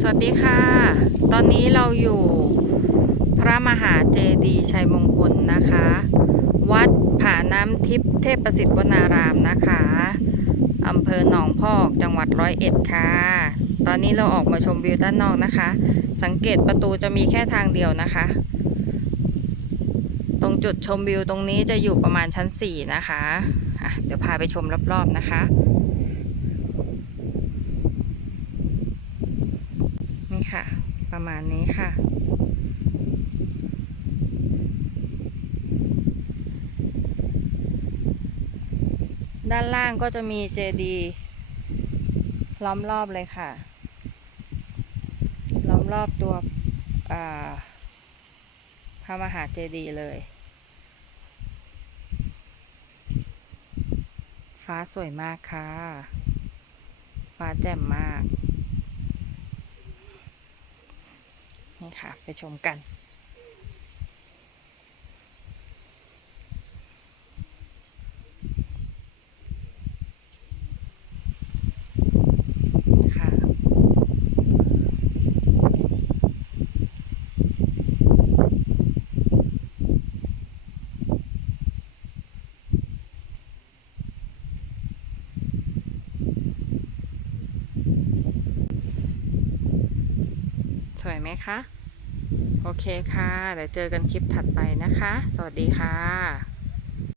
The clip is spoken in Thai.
สวัสดีค่ะ ตอนนี้เราอยู่พระมหาเจดีย์ชัยมงคลนะคะ วัดผาน้ำทิพย์เทพประสิทธิ์วนารามนะคะอำเภอหนองพอกจังหวัดร้อยเอ็ดค่ะ ตอนนี้เราออกมาชมวิวด้านนอกนะคะ สังเกตประตูจะมีแค่ทางเดียวนะคะ ตรงจุดชมวิวตรงนี้จะอยู่ประมาณชั้น 4 นะคะะเดี๋ยวพาไปชมรอบๆนะคะ นี่ค่ะ ประมาณนี้ค่ะ ด้านล่างก็จะมีเจดีล้อมรอบเลยค่ะ ล้อมรอบตัวพระมหาเจดีย์เลย ฟ้าสวยมากค่ะ ฟ้าแจ่มมาก นี่ค่ะ ไปชมกัน ค่ะ สวยไหมคะ โอเคค่ะ เดี๋ยวเจอกันคลิปถัดไปนะคะ สวัสดีค่ะ